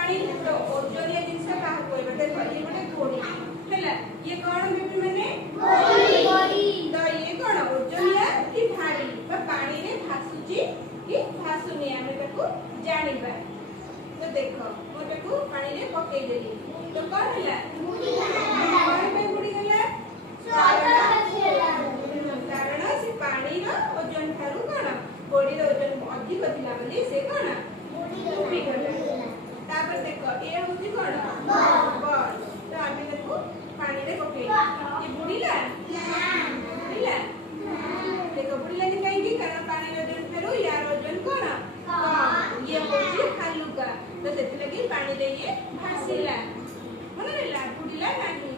पानी तो ओजनिया जिनस का कहबे देखो ये गोटे घोड़ी हैला ये कोन बेबी माने घोड़ी तो ये कोन ओजनिया कि भारी बा पानी रे भासुची कि भासुनी हमें ताको जानिबा तो देखो मोटे को पानी रे पकई देली तो कोन हैला कोन पे बुडी गेला कारण से पानी रो ओजन थारु कोन घोड़ी रो ओजन अधिक थिला बोली से कोन बुडी गेला तापर देखो ए होती कोन बॉल तो आबे देखो पानी रे पकई ये बुडीला बुडीला देखो बुडीला कि काहे कि कारण पानी रो ओजन थारु यार ओजन कोन कम ये होती हलुका तो सेति लगी पानी रे ये भासीला मन रे ला बुडीला नाही